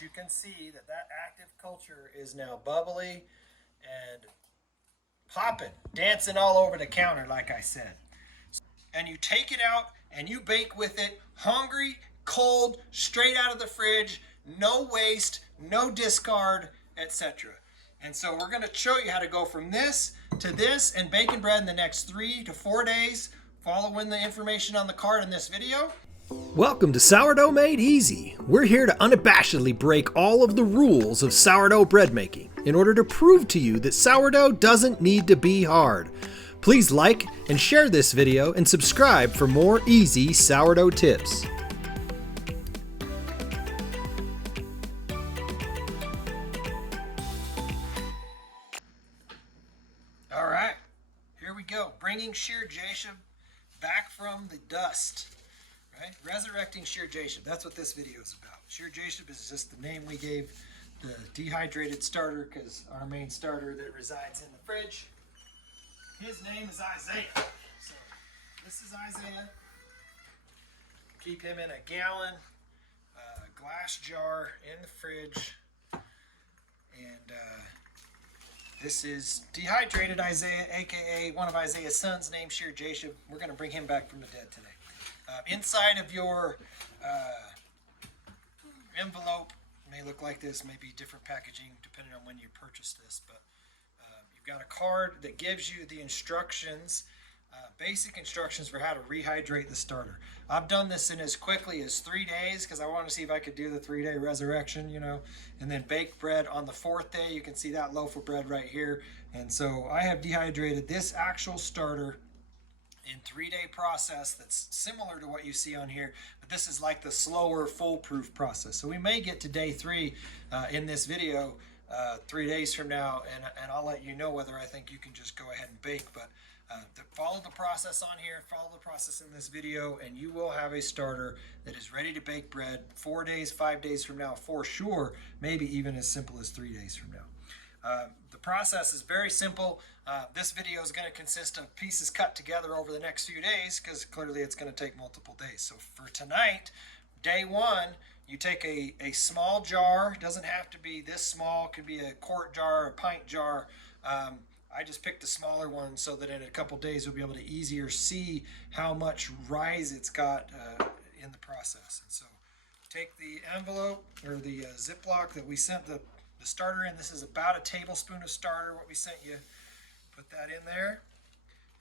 But you can see that that active culture is now bubbly and popping, dancing all over the counter, like I said. And you take it out and you bake with it, hungry, cold, straight out of the fridge, no waste, no discard, etc. And so we're going to show you how to go from this to this and baking bread in the next 3 to 4 days, following the information on the card in this video. Welcome to Sourdough Made Easy. We're here to unabashedly break all of the rules of sourdough bread making in order to prove to you that sourdough doesn't need to be hard. Please like and share this video and subscribe for more easy sourdough tips. All right, here we go. Bringing Shir Jashub back from the dust. Right? Resurrecting Shir Jashub. That's what this video is about. Shir Jashub is just the name we gave the dehydrated starter because our main starter that resides in the fridge. His name is Isaiah. So this is Isaiah. Keep him in a gallon glass jar in the fridge. And this is dehydrated Isaiah, aka one of Isaiah's sons named Shir Jashub. We're going to bring him back from the dead today. Inside of your envelope may look like this, may be different packaging depending on when you purchase this, but you've got a card that gives you the instructions, basic instructions for how to rehydrate the starter. I've done this in as quickly as 3 days because I want to see if I could do the 3-day resurrection, and then bake bread on the 4th day. You can see that loaf of bread right here. And so I have dehydrated this actual starter in 3-day process that's similar to what you see on here, but this is like the slower foolproof process. So we may get to day 3 in this video 3 days from now, and I'll let you know whether I think you can just go ahead and bake. But follow the process on here, follow the process in this video, and you will have a starter that is ready to bake bread 4 days, 5 days from now for sure, maybe even as simple as 3 days from now. The process is very simple. This video is going to consist of pieces cut together over the next few days because clearly it's going to take multiple days. So for tonight, day 1, you take a small jar. It doesn't have to be this small. It could be a quart jar, a pint jar. I just picked a smaller one so that in a couple days you'll be able to easier see how much rise it's got in the process. And so take the envelope or the Ziploc that we sent the starter in. This is about a tablespoon of starter, what we sent you. Put that in there.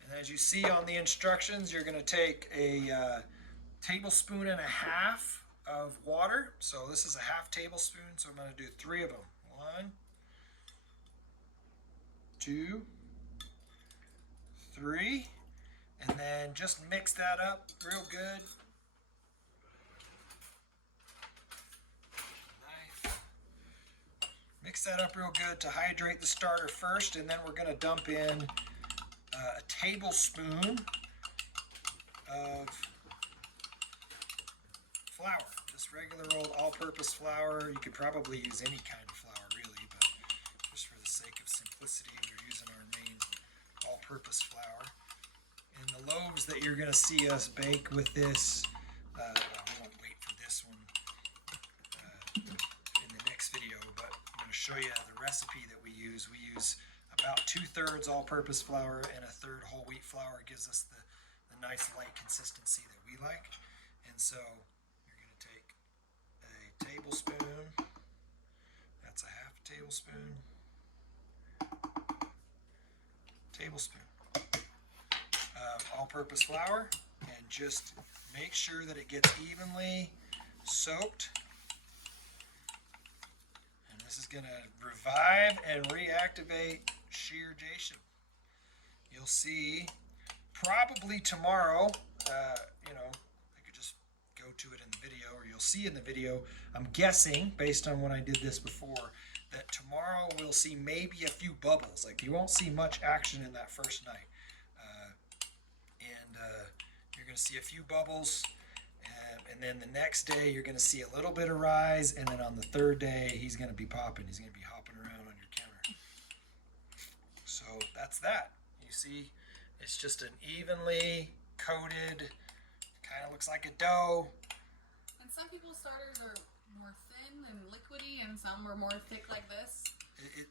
And as you see on the instructions, you're going to take a tablespoon and a half of water. So this is a half tablespoon, so I'm going to do 3 of them. 1, 2, 3. And then just mix that up real good. Mix that up real good to hydrate the starter first, and then we're going to dump in a tablespoon of flour, just regular old all-purpose flour. You could probably use any kind of flour really, but just for the sake of simplicity, we're using our main all-purpose flour. And the loaves that you're going to see us bake with this, we won't wait for this one in the next video, but show you the recipe that we use. We use about 2/3 all-purpose flour and 1/3 whole wheat flour. It gives us the nice light consistency that we like. And so you're going to take a tablespoon, that's a half tablespoon, of all-purpose flour, and just make sure that it gets evenly soaked. This is going to revive and reactivate Shir Jashub. You'll see probably tomorrow, I could just go to it in the video, or you'll see in the video, I'm guessing, based on when I did this before, that tomorrow we'll see maybe a few bubbles. Like you won't see much action in that first night. You're going to see a few bubbles. And then the next day, you're going to see a little bit of rise. And then on the 3rd day, he's going to be popping. He's going to be hopping around on your counter. So that's that. You see, it's just an evenly coated, kind of looks like a dough. And some people's starters are more thin and liquidy, some were more thick like this.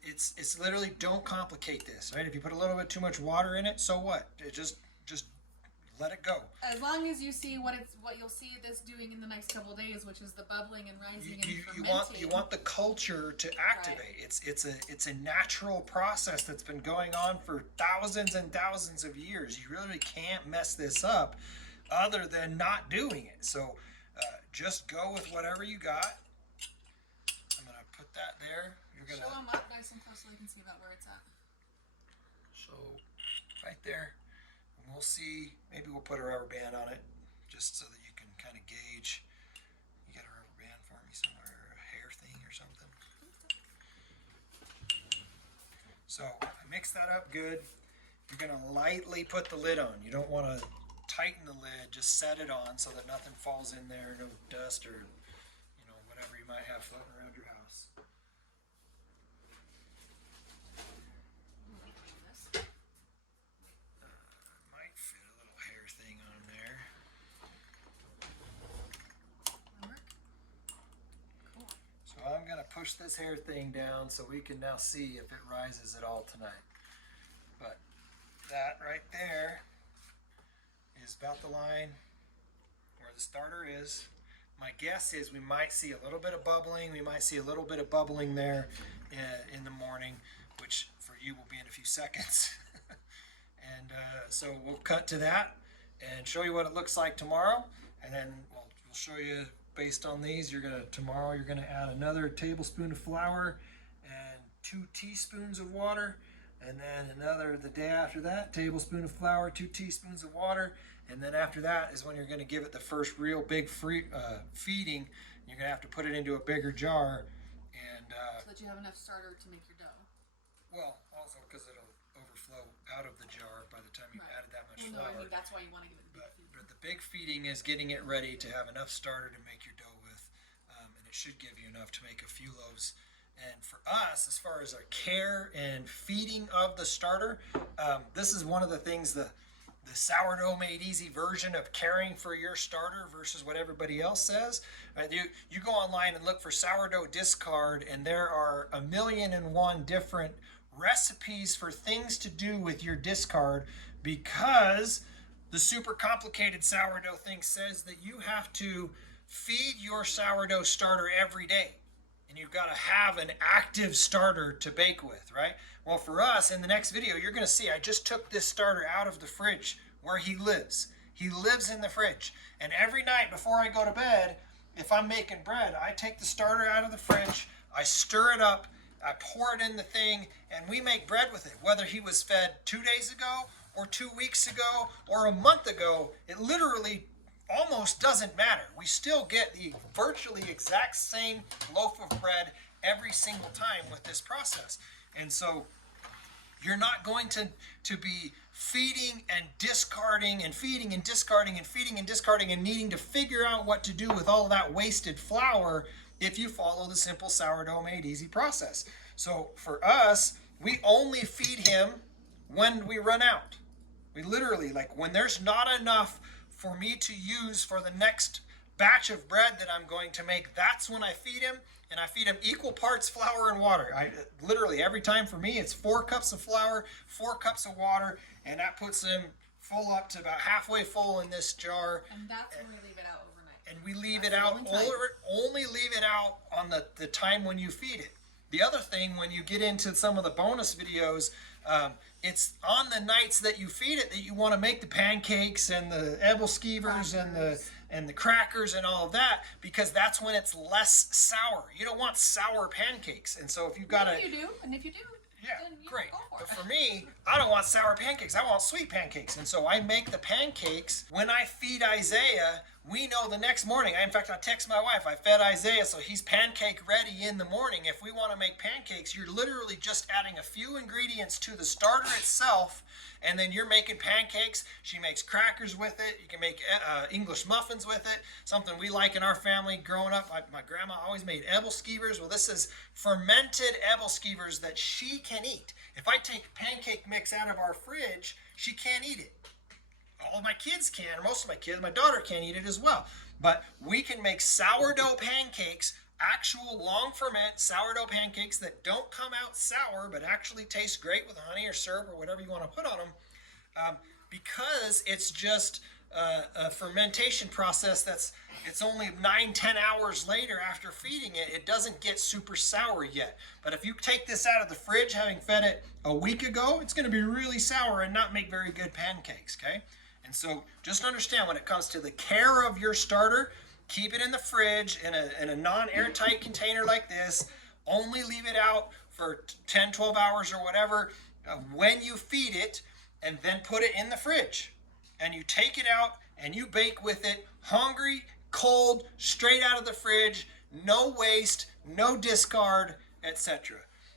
It's literally, don't complicate this, right? If you put a little bit too much water in it, so what? It just let it go. As long as you see what you'll see this doing in the next couple of days, which is the bubbling and rising and fermenting. You want the culture to activate. Right. It's a natural process that's been going on for thousands and thousands of years. You really can't mess this up other than not doing it. So just go with whatever you got. I'm gonna put that there. You're gonna show them up nice and close so they can see about where it's at. So right there. We'll see, maybe we'll put a rubber band on it just so that you can kind of gauge. You got a rubber band for me somewhere, or a hair thing or something? So I mix that up good. You're going to lightly put the lid on. You don't want to tighten the lid, just set it on so that nothing falls in there, no dust or whatever you might have floating around your house. I'm going to push this hair thing down so we can now see if it rises at all tonight. But that right there is about the line where the starter is. My guess is we might see a little bit of bubbling. We might see a little bit of bubbling there in the morning, which for you will be in a few seconds. And so we'll cut to that and show you what it looks like tomorrow. And then we'll show you, based on these, tomorrow you're gonna add another tablespoon of flour and 2 teaspoons of water, and then the day after that, tablespoon of flour, 2 teaspoons of water, and then after that is when you're gonna give it the first real big feeding. You're gonna have to put it into a bigger jar, and so that you have enough starter to make your dough. Well, also because it'll overflow out of the jar by the time you've added that much flour. No, I mean, that's why you want to give it the big feeding. But the big feeding is getting it ready to have enough starter to make your dough with, and it should give you enough to make a few loaves. And for us, as far as our care and feeding of the starter, this is one of the things, the Sourdough Made Easy version of caring for your starter versus what everybody else says. You go online and look for sourdough discard, and there are 1,000,001 different recipes for things to do with your discard, because the super complicated sourdough thing says that you have to feed your sourdough starter every day. And you've got to have an active starter to bake with, right? Well, for us, in the next video, you're going to see I just took this starter out of the fridge where he lives. He lives in the fridge. And every night before I go to bed, if I'm making bread, I take the starter out of the fridge, I stir it up, I pour it in the thing, and we make bread with it. Whether he was fed 2 days ago or 2 weeks ago or a month ago, it literally almost doesn't matter. We still get the virtually exact same loaf of bread every single time with this process. And so you're not going to be feeding and discarding and feeding and discarding and feeding and discarding and needing to figure out what to do with all of that wasted flour if you follow the simple Sourdough Made Easy process. So for us, we only feed him when we run out. We literally, like when there's not enough for me to use for the next batch of bread that I'm going to make, that's when I feed him. And I feed him equal parts flour and water. Literally every time for me, it's 4 cups of flour, 4 cups of water, and that puts him full up to about halfway full in this jar. And that's when we leave it out overnight. And we leave it out, only leave it out on the time when you feed it. The other thing, when you get into some of the bonus videos, it's on the nights that you feed it that you want to make the pancakes and the ebelskivers and the crackers and all of that, because that's when it's less sour. You don't want sour pancakes. And so if you've got you do, and if you do, yeah, then great. go for But it. for me, I don't want sour pancakes. I want sweet pancakes. And so I make the pancakes. When I feed Isaiah, we know the next morning. In fact, I text my wife. I fed Isaiah, so he's pancake ready in the morning. If we want to make pancakes, you're literally just adding a few ingredients to the starter itself, and then you're making pancakes. She makes crackers with it. You can make English muffins with it. Something we like in our family growing up. My grandma always made ebelskivers. Well, this is fermented ebelskivers that she can eat. If I take pancake mix out of our fridge, she can't eat it. All my kids can, or most of my kids, my daughter can't eat it as well. But we can make sourdough pancakes actual long ferment sourdough pancakes that don't come out sour but actually taste great with honey or syrup or whatever you want to put on them, because it's just a fermentation process it's only 9-10 hours later after feeding it. It doesn't get super sour yet. But if you take this out of the fridge having fed it a week ago, it's going to be really sour and not make very good pancakes. Okay, and so just understand, when it comes to the care of your starter, keep it in the fridge in a non-airtight container like this. Only leave it out for 10-12 hours or whatever when you feed it, and then put it in the fridge. And you take it out and you bake with it, hungry, cold, straight out of the fridge, no waste, no discard, etc.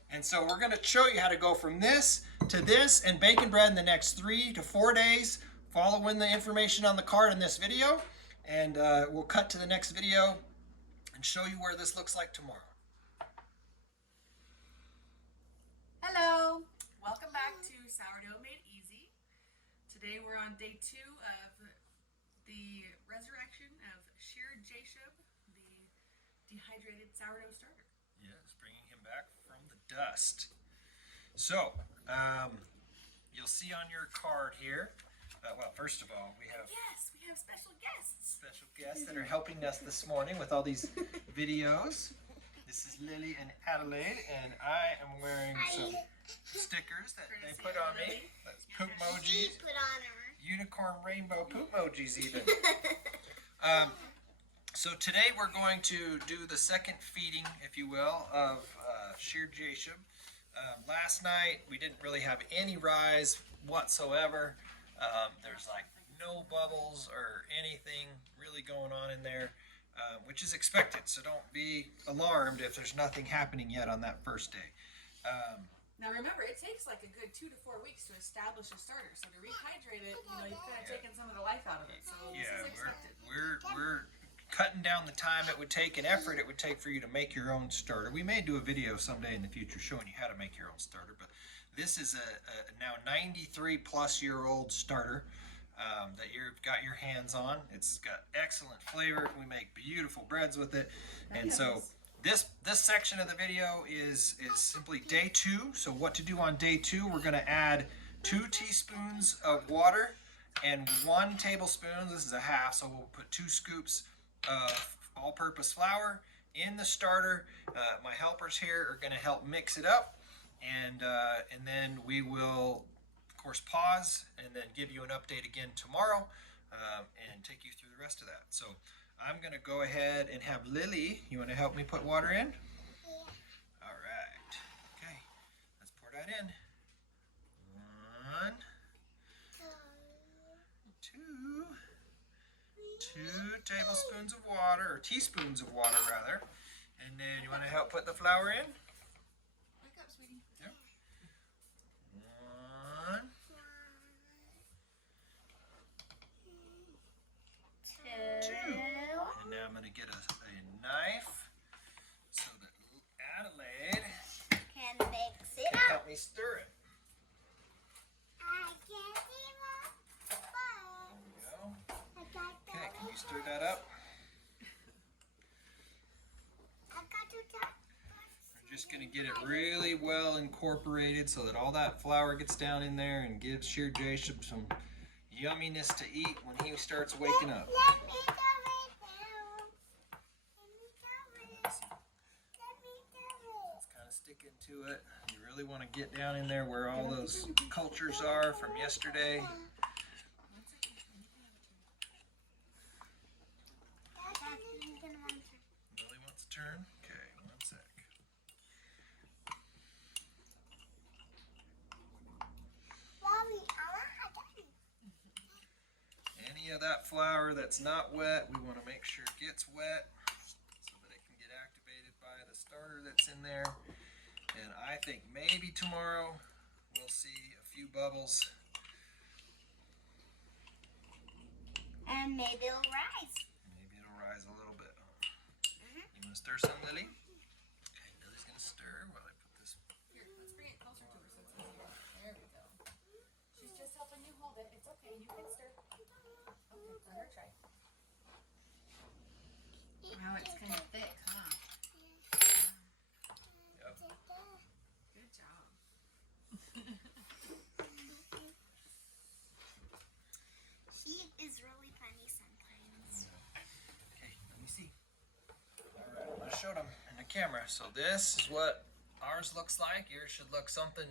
And so we're going to show you how to go from this to this and baking bread in the next 3 to 4 days, following the information on the card in this video. And we'll cut to the next video and show you where this looks like tomorrow. Hello, welcome back to Sourdough Made Easy. Today we're on day 2 of the resurrection of reactivating, the dehydrated sourdough starter. Yes, bringing him back from the dust. So, you'll see on your card here, well, first of all, we have Special guests. Special guests that are helping us this morning with all these videos. This is Lily and Adelaide, and I am wearing some stickers that they put on me. That's poop emojis. Unicorn rainbow poop emojis even. So today we're going to do the second feeding, if you will, of reactivating. Last night we didn't really have any rise whatsoever. There's like no bubbles or anything really going on in there, which is expected. So don't be alarmed if there's nothing happening yet on that first day. Now remember, it takes like a good 2 to 4 weeks to establish a starter. So to rehydrate it, you've kind of taken some of the life out of it. So this is expected. We're cutting down the time it would take and effort it would take for you to make your own starter. We may do a video someday in the future showing you how to make your own starter, but this is a now 93 plus year old starter that you've got your hands on. It's got excellent flavor. We make beautiful breads with it. And so this section of the video is simply day 2. So what to do on day 2, we're going to add 2 teaspoons of water and 1 tablespoon, this is a half, so we'll put 2 scoops of all-purpose flour in the starter. My helpers here are going to help mix it up, and then we will of course pause and then give you an update again tomorrow and take you through the rest of that. So I'm going to go ahead and have Lily, you want to help me put water in? Yeah. All right. Okay, let's pour that in. 1, 2, 2 tablespoons of water, or teaspoons of water rather. And then you want to help put the flour in? Wake up, sweetie. Yep. 1, 2. And now I'm going to get a knife so that Adelaide Can mix it can up. help me stir it. I can't even There you go. I got Okay, can you stir that up? We're just going to get it really well incorporated so that all that flour gets down in there and gives reactivating some yumminess to eat when he starts waking up. Let me do it now. Let me do it. Let me do it. It's kind of sticking to it. You really want to get down in there where all those cultures are from yesterday. Lily wants a turn? Okay, 1 sec. Mommy, I want to Any of that flour that's not wet, we want to make sure it gets wet so that it can get activated by the starter that's in there. And I think maybe tomorrow we'll see a few bubbles. And maybe it'll rise. Maybe it'll rise a little bit. You want to stir some, Lily? Okay, Lily's going to stir while I put this. Here, let's bring it closer to her so it's easier. There we go. She's just helping you hold it. It's okay. You can stir. Okay, let her try. Wow, it's kind of thick, huh? camera. So this is what ours looks like. Yours should look something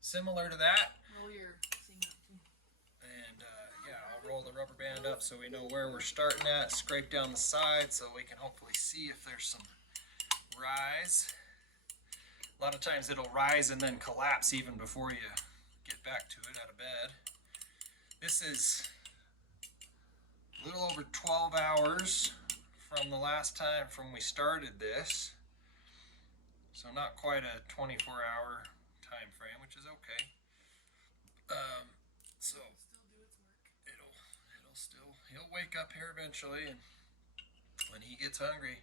similar to that. Roll your thing up too. And yeah, I'll roll the rubber band up so we know where we're starting at. Scrape down the side so we can hopefully see if there's some rise. A lot of times it'll rise and then collapse even before you get back to it out of bed. This is a little over 12 hours from the last time from we started this. So not quite a 24-hour time frame, which is okay. So he'll wake up here eventually, and when he gets hungry,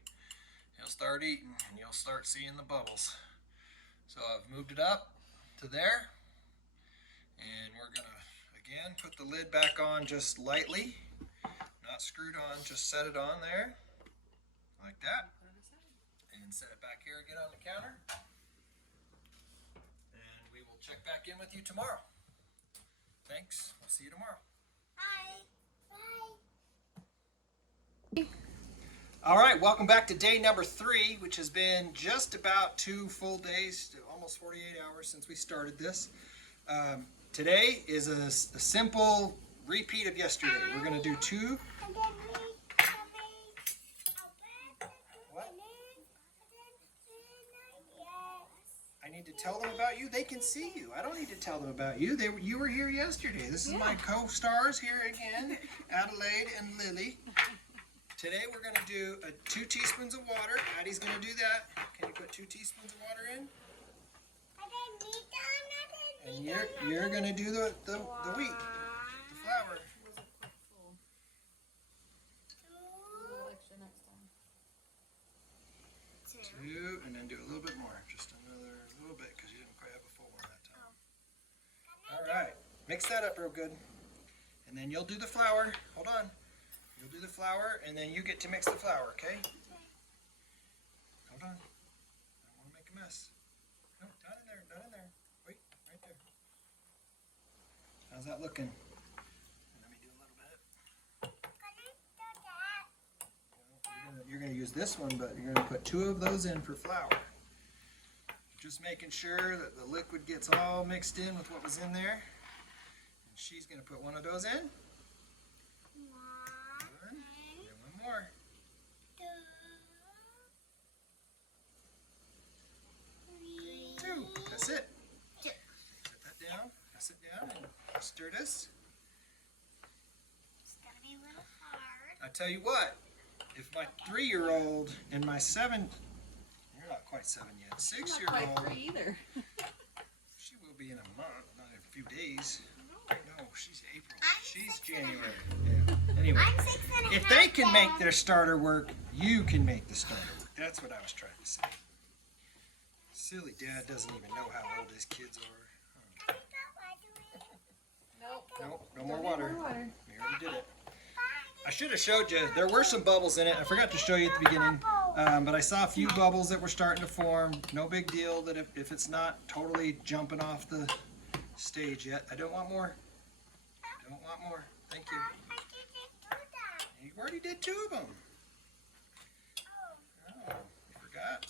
he'll start eating and you'll start seeing the bubbles. So I've moved it up to there, and we're gonna again put the lid back on just lightly, not screwed on, just set it on there like that, and set it back here again on the counter, and we will check back in with you tomorrow. Thanks, we'll see you tomorrow. Bye. Bye. All right, welcome back to day number 3, which has been just about 2 full days, almost 48 hours since we started this. Today is a simple repeat of yesterday. We're going to do 2. What? I need to tell them about you. They can see you. I don't need to tell them about you. You were here yesterday. This is my co-stars here again, Adelaide and Lily. Today we're going to do 2 teaspoons of water. Addie's going to do that. Can you put 2 teaspoons of water in? And you're going to do the wheat, the flour. 2, and then do a little bit more. Just another little bit because you didn't quite have a full one that time. All right. Mix that up real good. And then you'll do the flour. Hold on. You'll do the flour, and then you get to mix the flour, okay? Hold on. I don't want to make a mess. No, not in there, not in there. Wait, right there. How's that looking? Let me do a little bit. You're going to use this one, but you're going to put 2 of those in for flour. Just making sure that the liquid gets all mixed in with what was in there. And she's going to put 1 of those in. More. 2. That's it. Set that down. Pass it down and stir this. It's gonna be a little hard. I tell you what, if my 3-year-old and my 7, you're not quite 7 yet, 6-year-old, either. she will be in a month, not in a few days. No, she's April. I'm She's 6 and a January. Yeah. Anyway. I'm 6 and a If half, they can make Dad. their starter work, you can make the starter work. That's what I was trying to say. Silly dad doesn't even know how old his kids are. Nope, no more water. We already did it. I should have showed you. There were some bubbles in it. I forgot to show you at the beginning. But I saw a few bubbles that were starting to form. No big deal that if it's not totally jumping off the stage yet. I don't want more. I don't want more. Thank you. You already did 2 of them. Oh, you forgot.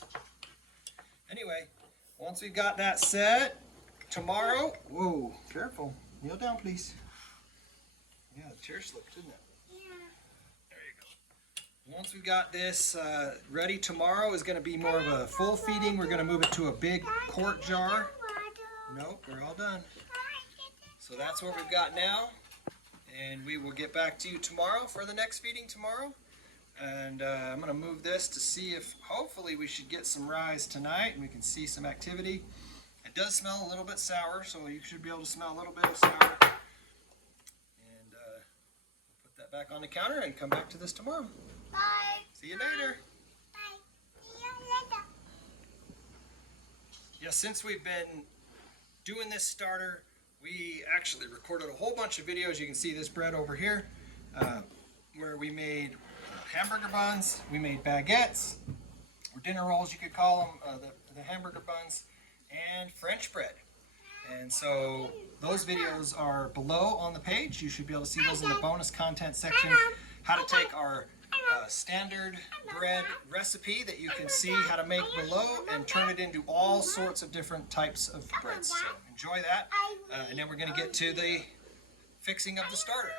Anyway, once we've got that set, tomorrow, whoa, careful. Kneel down, please. Yeah, the chair slipped, didn't it? There you go. Once we've got this ready, tomorrow is going to be more of a full feeding. We're going to move it to a big quart jar. Nope, we're all done. So that's what we've got now. And we will get back to you tomorrow for the next feeding tomorrow. And I'm going to move this to see if hopefully we should get some rise tonight and we can see some activity. It does smell a little bit sour, so you should be able to smell a little bit of sour. And we'll put that back on the counter and come back to this tomorrow. Bye. See you later. Bye. See you later. Yeah, since we've been doing this starter, we actually recorded a whole bunch of videos. You can see this bread over here where we made hamburger buns, we made baguettes, or dinner rolls you could call them, the hamburger buns, and French bread. And so those videos are below on the page. You should be able to see those in the bonus content section. How to take our standard bread recipe that you can see how to make below and turn it into all sorts of different types of breads. So enjoy that, and then we're going to get to the fixing of the starter.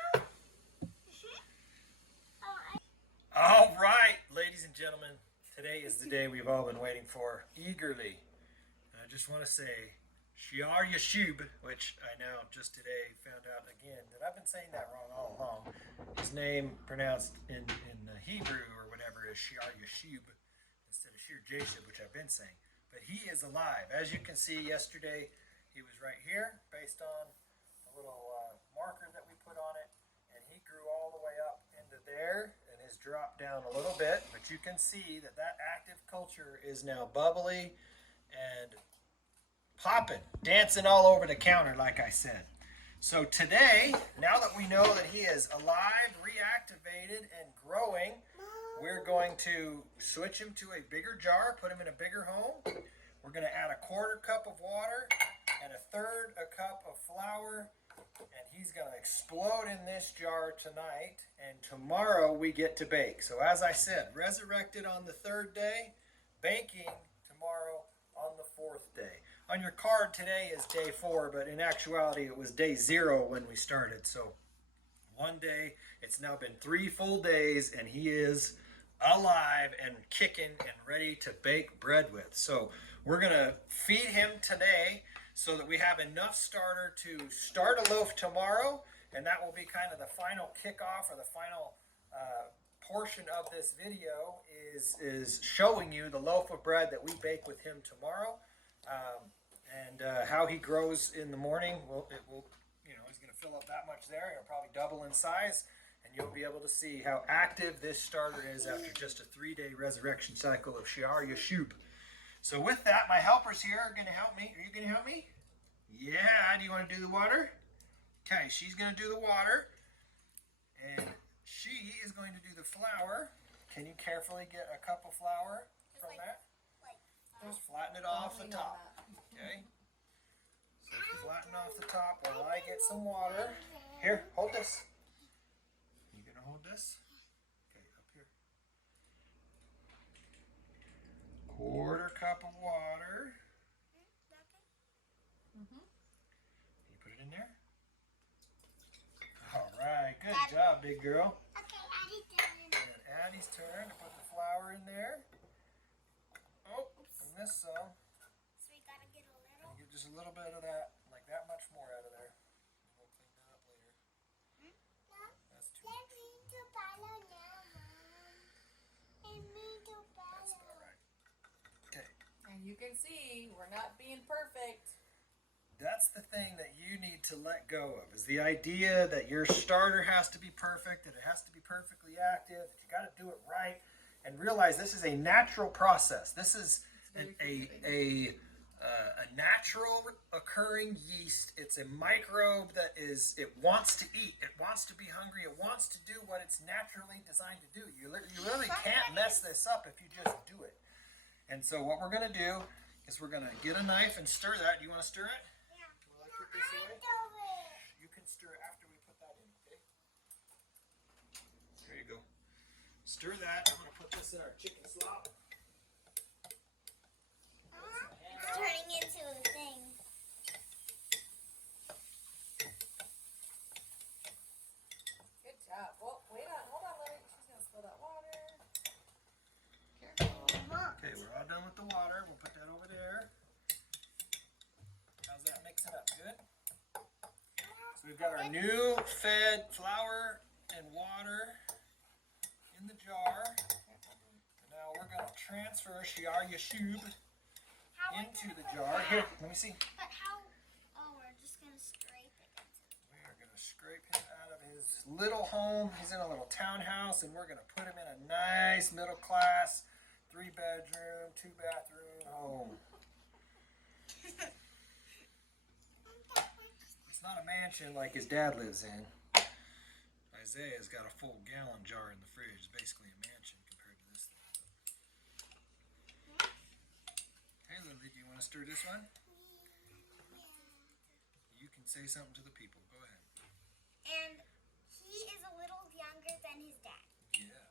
All right, ladies and gentlemen, today is the day we've all been waiting for eagerly. And I just want to say, Shiar Yashub, which I now just today found out again that I've been saying that wrong all along. His name pronounced in Hebrew or whatever is Shiar Yashub instead of Shir Jashub, which I've been saying. But he is alive. As you can see, yesterday he was right here based on a little marker that we put on it. And he grew all the way up into there and has dropped down a little bit. But you can see that that active culture is now bubbly and popping, dancing all over the counter, like I said. So today, now that we know that he is alive, reactivated, and growing, we're going to switch him to a bigger jar, put him in a bigger home. We're going to add a 1/4 cup of water and a 1/3 cup of flour, and he's going to explode in this jar tonight, and tomorrow we get to bake. So as I said, resurrected on the 3rd day, baking tomorrow on the 4th day. On your card today is day 4, but in actuality it was day 0 when we started. So one day, it's now been 3 full days, and he is alive and kicking and ready to bake bread with. So we're going to feed him today so that we have enough starter to start a loaf tomorrow, and that will be kind of the final kickoff or the final portion of this video is showing you the loaf of bread that we bake with him tomorrow. And how he grows in the morning, he's going to fill up that much there. It'll probably double in size, and you'll be able to see how active this starter is after just a 3-day resurrection cycle of Shiar Yashub. So with that, my helpers here are going to help me. Are you going to help me? Yeah. Do you want to do the water? Okay, she's going to do the water, and she is going to do the flour. Can you carefully get a cup of flour from that? Just flatten it off the top. Okay. So flatten off the top while I get some water. Here, hold this. You gonna hold this? Okay, up here. 1/4 cup of water. You put it in there? All right, good job, big girl. Okay, Addie's turn. And Addie's turn to put the flour in there. Oh, and this some. So we gotta get a little. Get just a little bit of that, like that much more out of there. And we'll clean that up later. That's too Let much. me do follow now, Mom. Let me do That's follow. about right. Okay. And you can see we're not being perfect. That's the thing that you need to let go of, is the idea that your starter has to be perfect, that it has to be perfectly active, that you got to do it right, and realize this is a natural process. This is a natural occurring yeast. It's a microbe that it wants to eat. It wants to be hungry. It wants to do what it's naturally designed to do. You really can't mess this up if you just do it. And so what we're going to do is we're going to get a knife and stir that. Do you want to stir it? Yeah. While I put this away? Do it. You can stir it after we put that in, okay? There you go. Stir that. I'm going to put this in our chicken slop. It's turning into a thing. Good job. Well, hold on, Lily. She's gonna spill that water. Careful. Okay, we're all done with the water. We'll put that over there. How's that mixing up? Good? So we've got our new fed flour and water in the jar. And now we're going to transfer Shiar Yashub into the jar. Here, let me see. But how? Oh, we're just gonna scrape it into. We are going to scrape him out of his little home. He's in a little townhouse, and we're going to put him in a nice middle class 3-bedroom, 2-bathroom home. It's not a mansion like his dad lives in. Isaiah's got a full gallon jar in the fridge. It's basically a mansion compared to this thing. Hey Lily, do you want to stir this one? You can say something to the people. Go ahead. And he is a little younger than his dad. Yeah,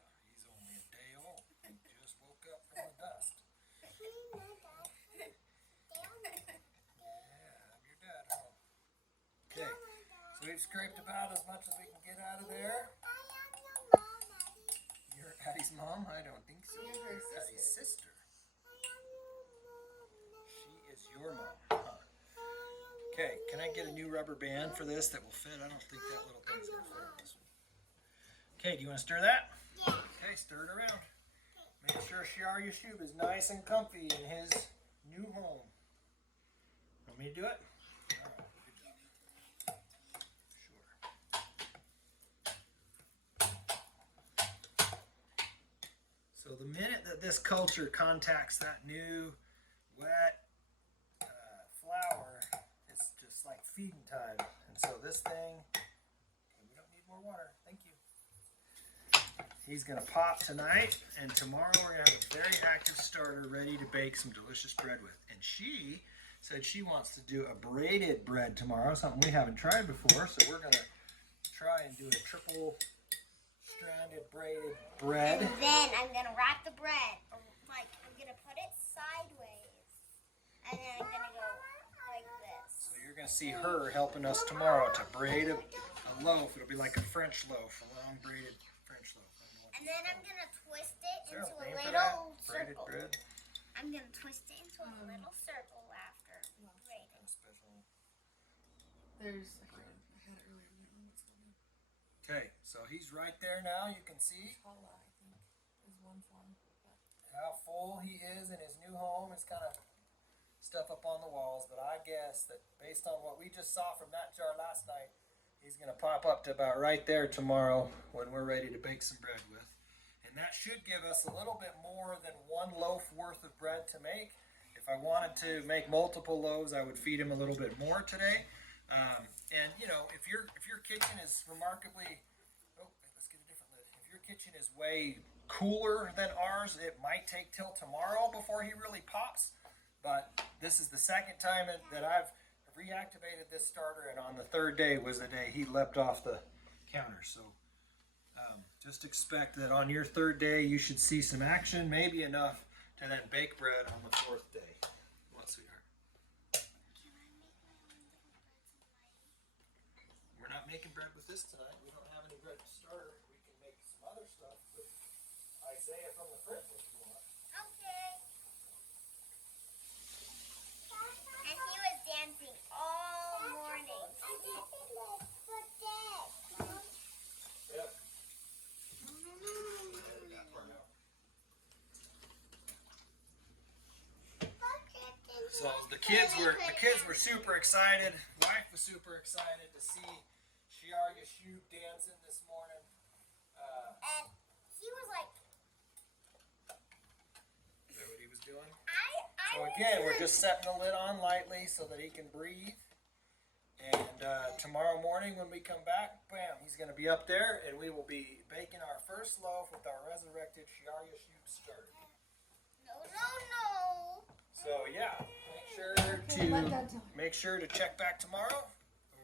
scraped about as much as we can get out of there. I am your mom, Daddy. You're Addie's mom? I don't think so. You're Addie's sister. I am your mom. She is your mom. Huh. Okay, can I get a new rubber band for this that will fit? I don't think that little thing's gonna fit on this one. Okay, do you want to stir that? Yeah. Okay, stir it around. Make sure Shiar Yashub is nice and comfy in his new home. Want me to do it? All right, good job. Sure. So the minute that this culture contacts that new wet flour, it's just like feeding time. And so this thing, okay, we don't need more water. Thank you. He's gonna pop tonight, and tomorrow we're gonna have a very active starter ready to bake some delicious bread with. And she said she wants to do a braided bread tomorrow, something we haven't tried before. So we're gonna try and do a triple stranded braided bread. And then I'm gonna wrap the bread. Like I'm gonna put it sideways, and then I'm gonna go like this. So you're gonna see her helping us tomorrow to braid a loaf. It'll be like a French loaf, a long braided French loaf. And then I'm gonna twist it Is there into a name for that? little Braided circle. bread. I'm gonna twist it into a little circle after braiding. Special. There's, I had it earlier, I don't know what's called. Okay, so he's right there now. You can see Chala, I think, is one form. But how full he is in his new home. It's kind of stuff up on the walls, but I guess that based on what we just saw from that jar last night, he's going to pop up to about right there tomorrow when we're ready to bake some bread with. And that should give us a little bit more than one loaf worth of bread to make. If I wanted to make multiple loaves, I would feed him a little bit more today. And you know, if your kitchen is remarkably, let's get a different lid. If your kitchen is way cooler than ours, it might take till tomorrow before he really pops. But this is the second time that I've reactivated this starter, and on the third day was the day he leapt off the counter. So just expect that on your third day you should see some action, maybe enough to then bake bread on the fourth day. What, sweetheart? We're not making bread with this tonight. We don't have any bread starter. We can make some other stuff with Isaiah from the fridge if you want. Okay. And he was dancing all morning. Yep. So the kids were super excited. Wife was super excited to see Shiar Yashub dancing this morning. And he was like, Is that what he was doing? I So again, we're just setting the lid on lightly so that he can breathe. And tomorrow morning when we come back, bam, he's going to be up there, and we will be baking our first loaf with our resurrected Shiar Yashub starter. No. So yeah, make sure to check back tomorrow,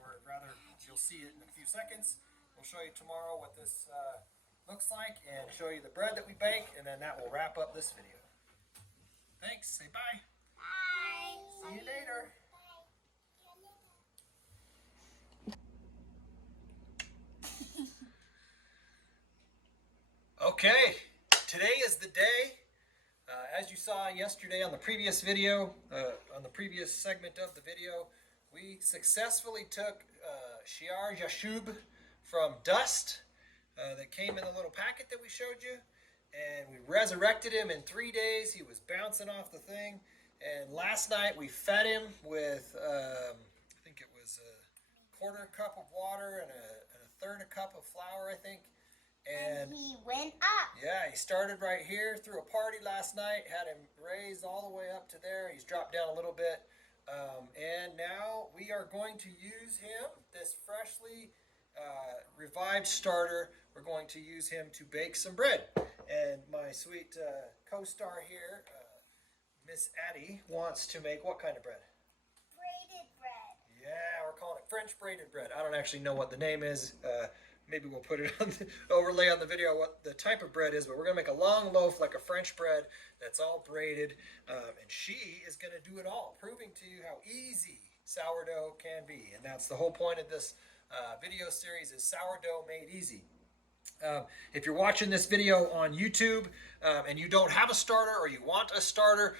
or rather, you'll see it in a few seconds. We'll show you tomorrow what this looks like, and show you the bread that we bake, and then that will wrap up this video. Thanks. Say bye. Bye. See you later. Okay, today is the day. As you saw yesterday on the previous video, on the previous segment of the video, we successfully took Shiar Yashub from dust that came in the little packet that we showed you, and we resurrected him in 3 days. He was bouncing off the thing, and last night we fed him with, I think it was a quarter cup of water and a third a cup of flour, I think. And he went up. yeah, he started right here, threw a party last night, had him raised all the way up to there. He's dropped down a little bit. And now we are going to use him, this freshly revived starter. We're going to use him to bake some bread. And my sweet co-star here, Miss Addie, wants to make what kind of bread? Braided bread. Yeah, we're calling it French braided bread. I don't actually know what the name is. Maybe we'll put it on the overlay on the video what the type of bread is, but we're going to make a long loaf like a French bread that's all braided, and she is going to do it all, proving to you how easy sourdough can be. And that's the whole point of this video series is Sourdough Made Easy. If you're watching this video on YouTube and you don't have a starter or you want a starter,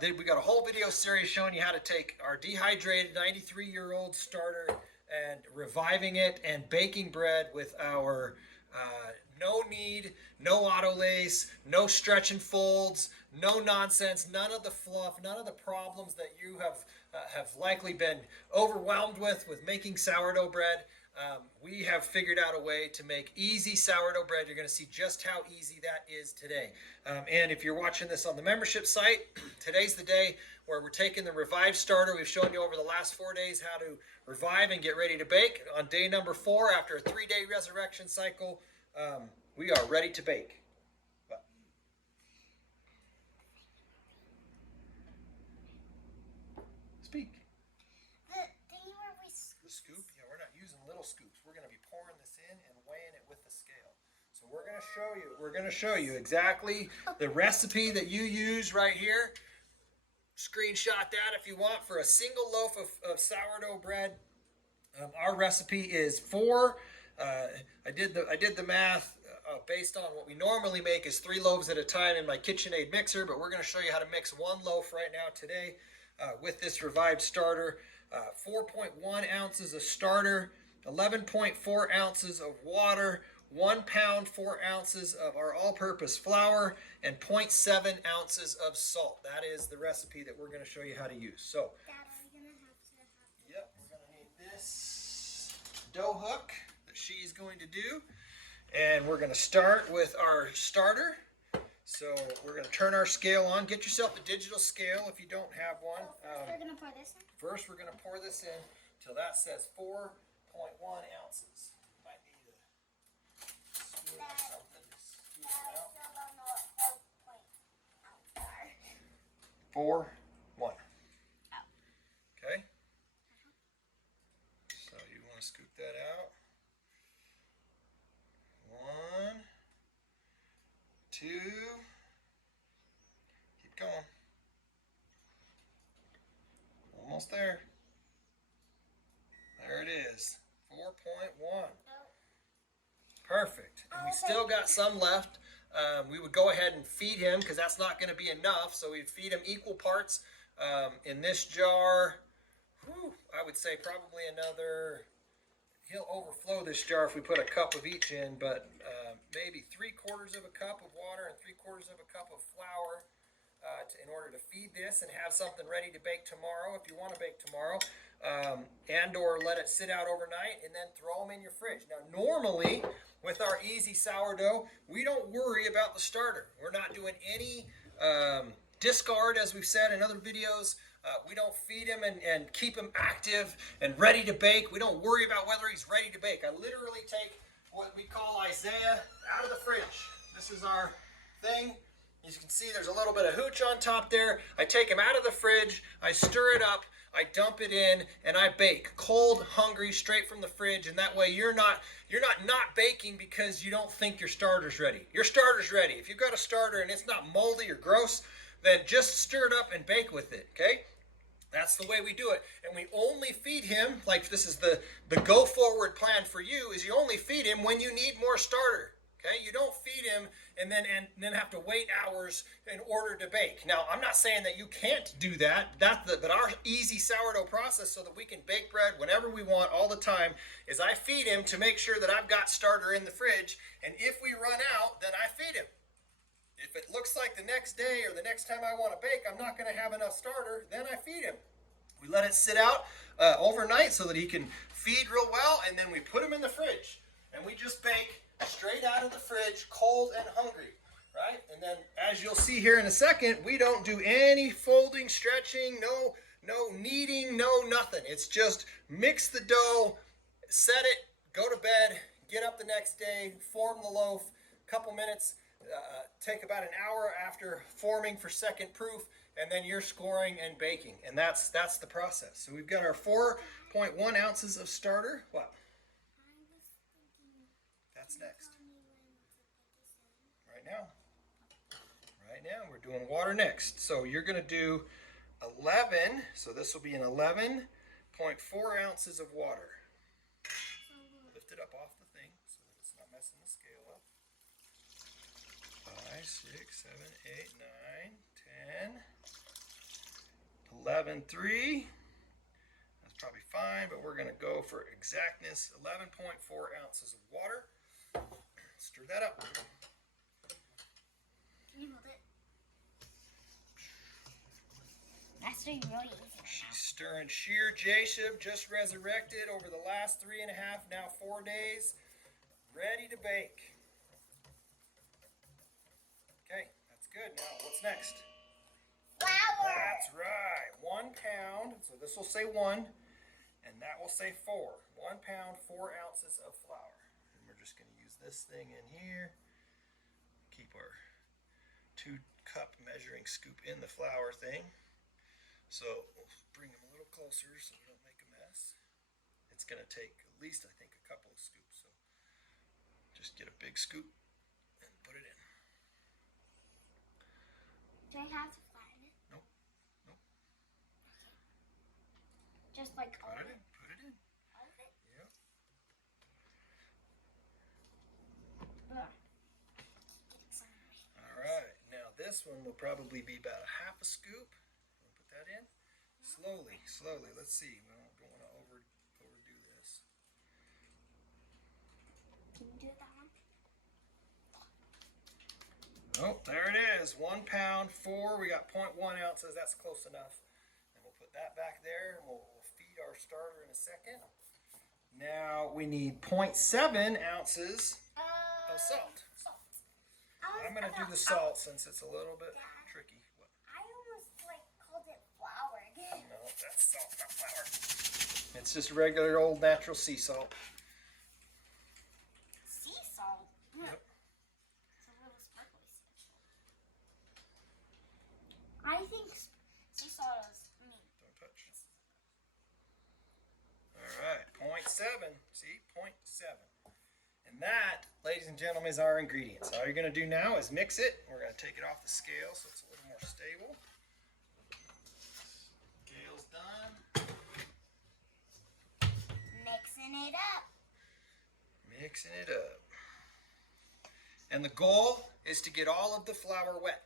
then we got a whole video series showing you how to take our dehydrated 93-year-old starter and reviving it and baking bread with our no knead, no autolace, no stretch and folds, no nonsense, none of the fluff, none of the problems that you have likely been overwhelmed with making sourdough bread. We have figured out a way to make easy sourdough bread. You're going to see just how easy that is today. And if you're watching this on the membership site, today's the day where we're taking the Revive starter. We've shown you over the last 4 days how to revive and get ready to bake. On day number 4, after a 3-day resurrection cycle, we are ready to bake. Speak. The thing where we The scoop? Yeah, we're not using little scoops. We're going to be pouring this in and weighing it with the scale. So we're going to show you exactly the recipe that you use right here. Screenshot that if you want for a single loaf of sourdough bread. Our recipe is 4. I did the math based on what we normally make is 3 loaves at a time in my KitchenAid mixer, but we're going to show you how to mix 1 loaf right now today with this revived starter. 4.1 ounces of starter, 11.4 ounces of water, 1 pound 4 ounces of our all-purpose flour, and 0.7 ounces of salt. That is the recipe that we're going to show you how to use. So, Dad, are we gonna have to yep, we're going to need this dough hook that she's going to do, and we're going to start with our starter. So we're going to turn our scale on. Get yourself a digital scale if you don't have one. first we're gonna pour this in? First, we're going to pour this in till that says 4.1 ounces. Might need a spoon or something to scoop it out. Still don't know what 4.0 are. 4, 1. Okay. So you want to scoop that out. 1, 2. Keep going. Almost there. There it is. 4.1. Perfect. And we still got some left. We would go ahead and feed him because that's not going to be enough. So we'd feed him equal parts in this jar. I would say probably another. He'll overflow this jar if we put a cup of each in, but maybe 3/4 of a cup of water and 3/4 of a cup of flour in order to feed this and have something ready to bake tomorrow if you want to bake tomorrow, and or let it sit out overnight and then throw them in your fridge. Now normally with our easy sourdough, we don't worry about the starter. We're not doing any discard, as we've said in other videos. We don't feed him and keep him active and ready to bake. We don't worry about whether he's ready to bake. I literally take what we call Isaiah out of the fridge. This is our thing. As you can see, there's a little bit of hooch on top there. I take him out of the fridge, I stir it up, I dump it in, and I bake. Cold, hungry, straight from the fridge, and that way you're not baking because you don't think your starter's ready. Your starter's ready. If you've got a starter and it's not moldy or gross, then just stir it up and bake with it, okay? That's the way we do it. And we only feed him, like this is the go forward plan for you, is you only feed him when you need more starter. Okay, you don't feed him and then have to wait hours in order to bake. Now, I'm not saying that you can't do that. But our easy sourdough process so that we can bake bread whenever we want all the time is I feed him to make sure that I've got starter in the fridge. And if we run out, then I feed him. If it looks like the next day or the next time I want to bake, I'm not going to have enough starter, then I feed him. We let it sit out overnight so that he can feed real well, and then we put him in the fridge. And we just bake straight out of the fridge, cold and hungry, right? And then, as you'll see here in a second, we don't do any folding, stretching, no kneading, no nothing. It's just mix the dough, set it, go to bed, get up the next day, form the loaf, couple minutes, take about an hour after forming for second proof, and then you're scoring and baking. And that's the process. So we've got our 4.1 ounces of starter. What? That's next. Right now. Right now, we're doing water next. So you're going to do 11. So this will be an 11.4 ounces of water. So 6, 7, 8, 9, 10, 11, 3. That's probably fine, but we're going to go for exactness. 11.4 ounces of water. Stir that up. Can you hold it? That's doing really easy. She's stirring Sheer Jacob, just resurrected over the last 3.5, now 4 days. Ready to bake. Okay, that's good. Now, what's next? Flour. That's right. 1 pound. So this will say 1, and that will say 4. 1 pound, 4 ounces of flour. And we're just going to use this thing in here. Keep our 2-cup measuring scoop in the flour thing. So we'll bring them a little closer so we don't make a mess. It's going to take at least, I think, a couple of scoops. So just get a big scoop and put it in. Do I have to flatten it? Nope. Nope. Okay. Just like all Put of it it? in. Put it in. All of it? Yep. Ugh. Getting some in my hand. All right. Now this one will probably be about a half a scoop. We'll put that in. Slowly, slowly. Let's see. We don't want to overdo this. Can you do that one? Oh, there it is. 1 pound, 4. We got 0.1 ounces. That's close enough. And we'll put that back there. We'll feed our starter in a second. Now we need 0.7 ounces of salt. Salt. I'm going to do the salt since it's a little bit tricky. What? I almost called it flour again. No, that's salt, not flour. It's just regular old natural sea salt. Sea salt. Yep. It's a little sparkly sea salt. I think sea salt is. Don't touch. All right, 0.7. See, 0.7. And that, ladies and gentlemen, is our ingredients. All you're going to do now is mix it. We're going to take it off the scale so it's a little more stable. Scale's done. Mixing it up. Mixing it up. And the goal is to get all of the flour wet.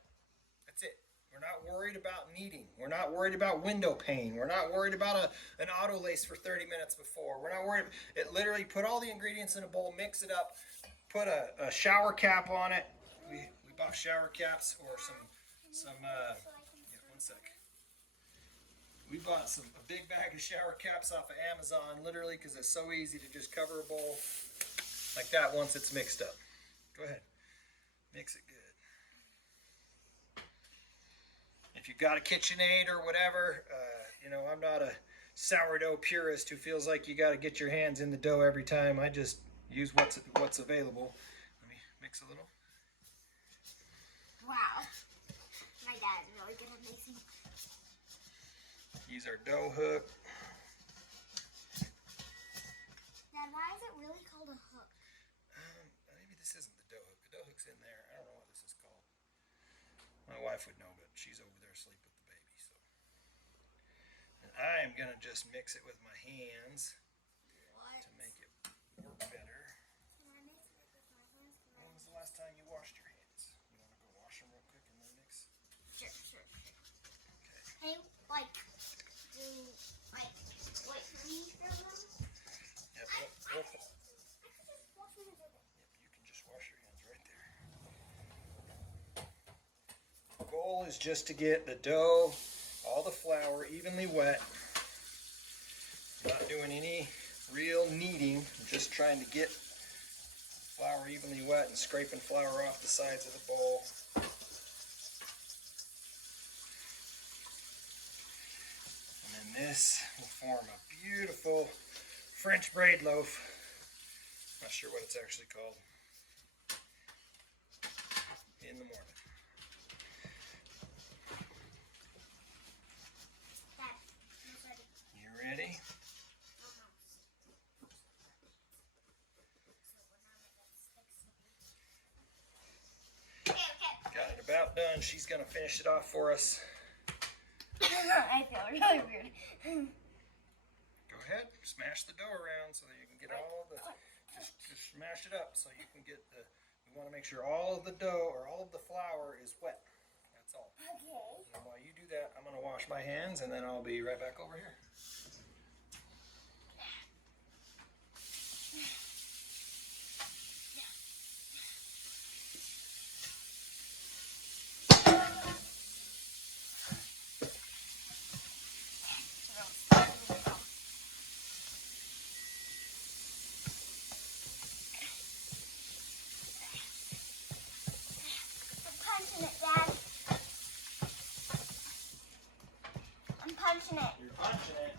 That's it. We're not worried about kneading. We're not worried about window pane. We're not worried about an auto lace for 30 minutes before. We're not worried. It literally put all the ingredients in a bowl, mix it up, put a shower cap on it. We bought shower caps or yeah, 1 sec. We bought a big bag of shower caps off of Amazon, literally, because it's so easy to just cover a bowl like that once it's mixed up. Go ahead. Mix it good. If you've got a KitchenAid or whatever, I'm not a sourdough purist who feels like you got to get your hands in the dough every time. I just use what's available. Let me mix a little. Wow. My dad is really good at mixing. Use our dough hook. Dad, why is it really called a hook? Maybe this isn't the dough hook. The dough hook's in there. I don't know what this is called. My wife would know, but she's over there asleep with the baby. So, and I am gonna just mix it with my hands What? to make it work better. Can I mix it with my hands? When was the last time you washed your hands? You want to go wash them real quick and then mix? Sure. Okay. Can you, wait for me for them? Yep. I could just wash my hands with it. Yep, you can just wash your hands right there. The goal is just to get the dough, all the flour evenly wet. Not doing any real kneading, I'm just trying to get flour evenly wet and scraping flour off the sides of the bowl. And then this will form a beautiful French braid loaf. Not sure what it's actually called. In the morning. Dad, I'm ready. You ready? Okay. Got it about done. She's gonna finish it off for us. I feel really weird. Go ahead, smash the dough around so that you can get all the. Just smash it up so you can get the. We You want to make sure all of the dough or all of the flour is wet. That's all. Okay. And while you do that, I'm going to wash my hands and then I'll be right back over here. I'm punching it. You're punching it.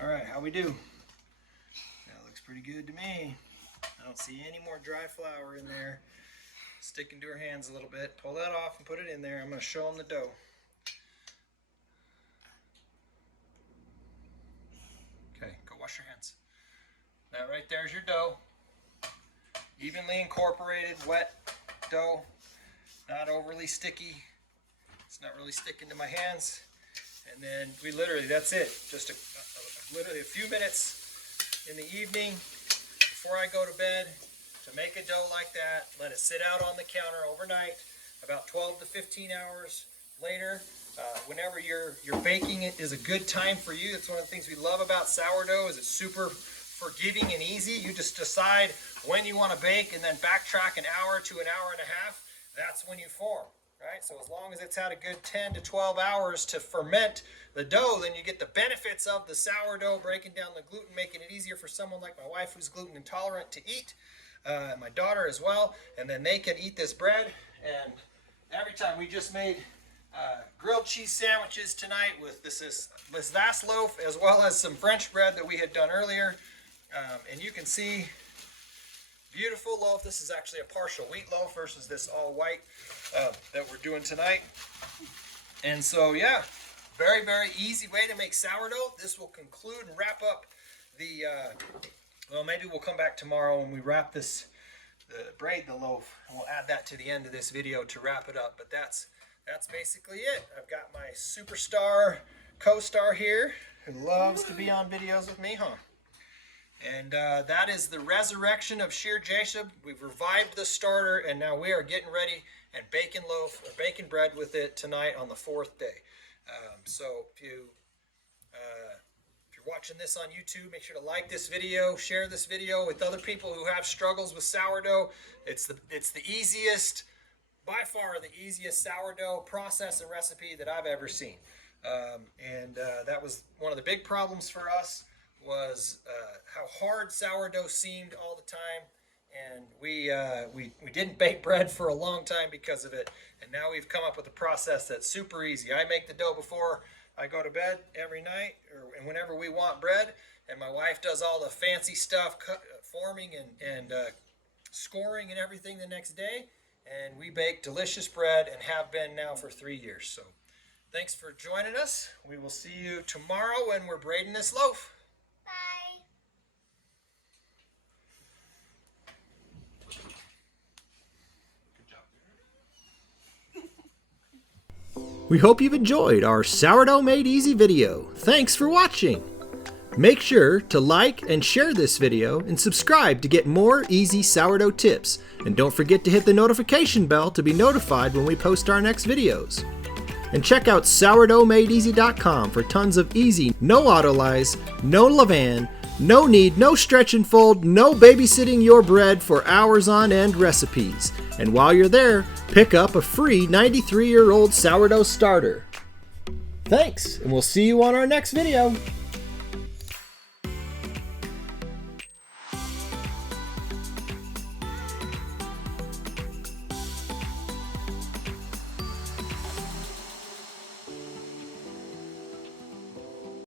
All right, how we do? That looks pretty good to me. I don't see any more dry flour in there. Sticking to her hands a little bit. Pull that off and put it in there. I'm going to show them the dough. Okay, go wash your hands. That right there is your dough. Evenly incorporated, wet dough. Not overly sticky. It's not really sticking to my hands. And then we literally, that's it. Just literally a few minutes in the evening before I go to bed to make a dough like that. Let it sit out on the counter overnight. About 12 to 15 hours later, whenever you're baking, it is a good time for you. That's one of the things we love about sourdough, is it's super forgiving and easy. You just decide when you want to bake and then backtrack an hour to an hour and a half. That's when you form, right? So as long as it's had a good 10 to 12 hours to ferment the dough, then you get the benefits of the sourdough, breaking down the gluten, making it easier for someone like my wife who's gluten intolerant to eat, my daughter as well, and then they can eat this bread. And every time, we just made grilled cheese sandwiches tonight with this last loaf, as well as some French bread that we had done earlier. And you can see, beautiful loaf. This is actually a partial wheat loaf versus this all white that we're doing tonight. And so, yeah, very, very easy way to make sourdough. This will conclude and wrap up the, well, maybe we'll come back tomorrow when we wrap this, braid the loaf, and we'll add that to the end of this video to wrap it up. But that's basically it. I've got my superstar co-star here who loves to be on videos with me, huh? And that is the resurrection of Sheer Jashub. We've revived the starter, and now we are getting ready and baking bread with it tonight on the 4th day. So if you're watching this on YouTube, make sure to like this video, share this video with other people who have struggles with sourdough. It's the easiest, by far the easiest sourdough process and recipe that I've ever seen. That was one of the big problems for us, was how hard sourdough seemed all the time, and we didn't bake bread for a long time because of it. And now we've come up with a process that's super easy. I make the dough before I go to bed every night, and whenever we want bread, and my wife does all the fancy stuff, forming and scoring and everything the next day, and we bake delicious bread and have been now for 3 years. So thanks for joining us. We will see you tomorrow when we're braiding this loaf. We hope you've enjoyed our Sourdough Made Easy video. Thanks for watching. Make sure to like and share this video and subscribe to get more easy sourdough tips. And don't forget to hit the notification bell to be notified when we post our next videos. And check out sourdoughmadeeasy.com for tons of easy, no autolyze, no levain, no knead, no stretch and fold, no babysitting your bread for hours on end recipes. And while you're there, pick up a free 93-year-old sourdough starter. Thanks, and we'll see you on our next video.